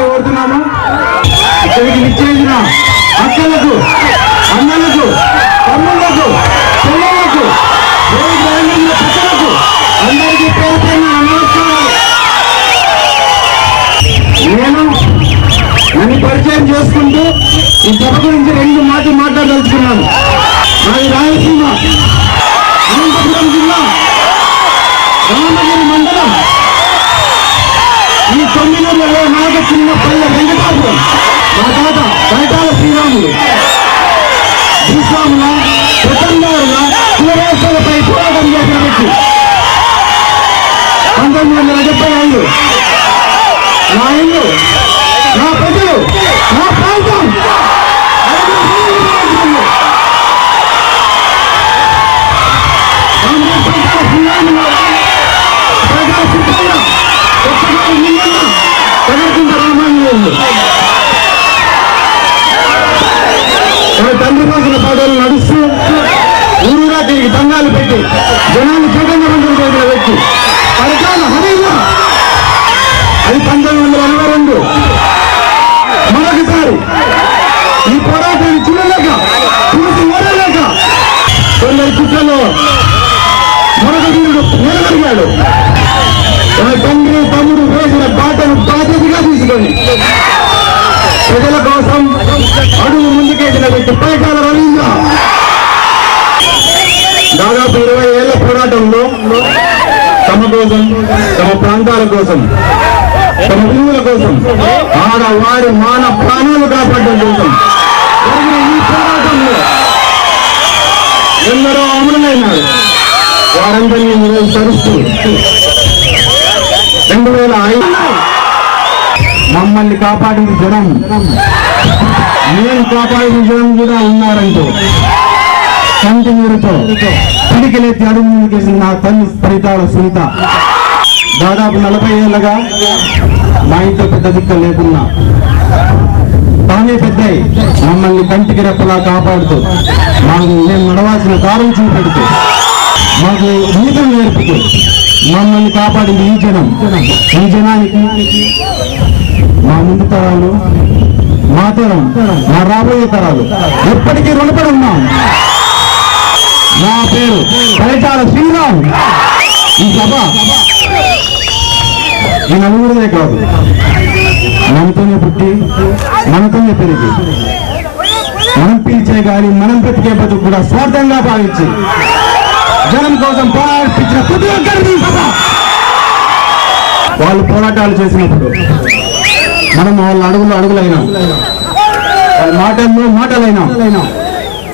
కోరుతున్నాము. ఇక్కడికి నిశ్చయించిన అక్కలకు, అన్నలకు, తమ్ముళ్లకు, చెల్లెలకు, పెద్దలకు అందరికీ పేరు పేరున నమస్కారాలు. నేను నన్ను పరిచయం చేసుకుంటూ ఈ సభ గురించి 2 మాటలు మాట్లాడదలుచుకున్నాను. నాది రాయలసీమ, అనంతపురం జిల్లా, రామగిరి మండలం. ఈ 9 నాగ చిన్న పల్లె వెంకటాపురం. మా తాత బయటాల శ్రీరాములు భూస్వాముల ప్రతంగారుల కులవేశాలపై పోరాటం చేసిన వ్యక్తి. 1975 నా ఇల్లు, నా ప్రజలు, నా ప్రాంతం తండ్రి రోజుల పాటలు నడుస్తూ ఊరుగా తిరిగి దంగాలు పెట్టి జనాన్ని చైతన్యవంతం చేసిన వ్యక్తి పరికాల హరీలా. అది 1982. మరొకసారి ఈ పోరాటాన్ని చూడలేక, చూసి ఓడలేక కొందరి కుట్రలో మరొక వీరుడు నిలబడిగాడు. తన తండ్రి తమ్ముడు వేసిన బాటను బాధ్యతగా తీసుకొని ప్రజల కోసం అడుగు ముందుకేసిన వ్యక్తి పరికాల రవీంద్ర. దాదాపు 20 ఏళ్ల పోరాటంలో తమ కోసం, తమ ప్రాంతాల కోసం, తమ విలువల కోసం, ఆడవారి మాన ప్రాణాలు కాపాడడం కోసం జరిగిన ఈ పోరాటంలో ఎందరో అమరులైనారు. వారందరినీ సరుస్తూ 2005 మమ్మల్ని కాపాడిన జనం, నేను కాపాడిన జనం కూడా ఉన్నారంటూ కంటి నీరుతో పిడికిలెత్తి అడుగు ముందుకేసిన నా తల్లి పరితాల సునీత. దాదాపు 40 ఏళ్ళగా మా ఇంట్లో పెద్ద దిక్క లేకున్నా తానే పెద్ద మమ్మల్ని కంటికి రెప్పలా కాపాడుతూ, మాకు మేము నడవాల్సిన దారం చూపెడుతూ, మాకు నీతులు నేర్పుతూ మమ్మల్ని కాపాడింది ఈ జనం. ఈ జనానికి మా ముందు తరాలు, మా తరం, మా రాబోయే తరాలు ఎప్పటికీ రుణపడి ఉన్నాం. నా పేరు పరిటాల శ్రీరామ్. ఈ సభ ఈ నలుగురిదే కాదు, మనతోనే పుట్టి, మనతోనే పెరిగి, మనం పీల్చే గాలి, మనం బ్రతికే బతుకు కూడా స్వార్థంగా భావించి జనం కోసం పోరాడించిన ప్రతి ఒక్కరిని సభ. వాళ్ళు పోరాటాలు చేసినప్పుడు మనం వాళ్ళ అడుగులో అడుగులైనాం, వాళ్ళ మాటల్లో మాటలైనాం,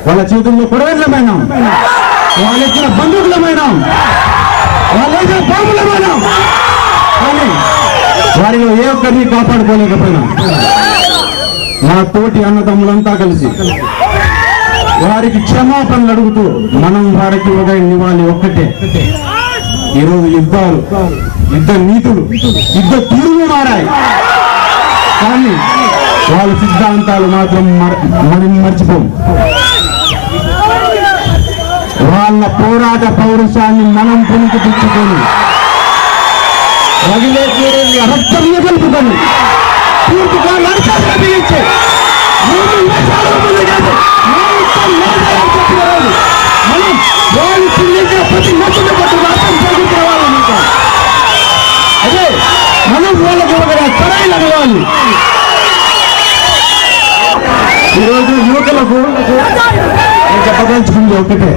వాళ్ళ చేతుల్లో కొడవెళ్ళమైనాం, వాళ్ళు ఇచ్చిన బంధువులమైనాం, వాళ్ళు వేసిన బాంబులమైనాం. కానీ వారిలో ఏ ఒక్కరిని కాపాడుకోలేకపోయినాం. మన తోటి అన్నదమ్ములంతా కలిసి వారికి క్షమాపణలు అడుగుతూ మనం వారికి ఒక నివాళి ఒక్కటే. ఈరోజు యుద్ధాలు, యుద్ధ నీతులు, యుద్ధ తీరులు మారాయి, కానీ వాళ్ళ సిద్ధాంతాలు మాత్రం మనం మర్చిపోం. వాళ్ళ పోరాట పౌరుషాన్ని మనం పునికి తెచ్చుకొని రగిలే తీరుని రక్తంగా కలుపుకొని పూర్తిగా నడిచే మనం వాళ్ళు చిల్లించిన ప్రతి నచ్చిన పట్టు రాష్ట్రం పోగొట్టిన వాళ్ళంట. అదే మనం వాళ్ళకు ఒక సరైన అడగాలి. ఈరోజు యువకులకు నేను చెప్పదలుచుకుంది ఒకటే,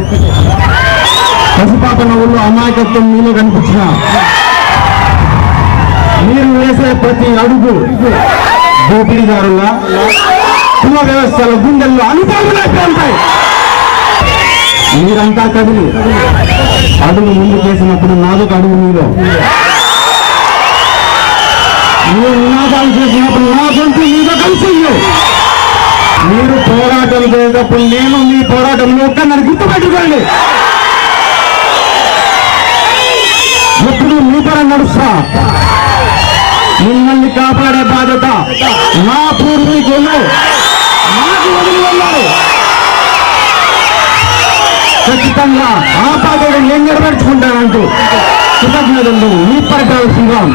పసిపాప నవ్వుల్లో అమాయకత్వం మీలో కనిపించిన మీరు వేసే ప్రతి అడుగు దోపిడీదారుల కుల వ్యవస్థల గుండెల్లో అనుభవాలు ఉంటాయి. మీరంతా కదిలి అడుగు ముందు చేసినప్పుడు నాలుగు అడుగు మీలో, మీరు నినాదాలు చేసినప్పుడు నా గొంతు మీద కలిసి, మీరు పోరాటం చేసేటప్పుడు నేను మీ పోరాటంలో ఒక్కరిని గుర్తుపెట్టుకోండి. ఎప్పుడు మీ పరం నడుస్తా, మిమ్మల్ని కాపాడే బాధ్యత నా పూర్వీకులు నాకు వదిలి వెళ్ళారు. ఖచ్చితంగా ఆ బాధ్యతను నేను నెరవేర్చుకుంటానంటూ కృతజ్ఞతలు. ఈ పరిటాల శ్రీరామ్.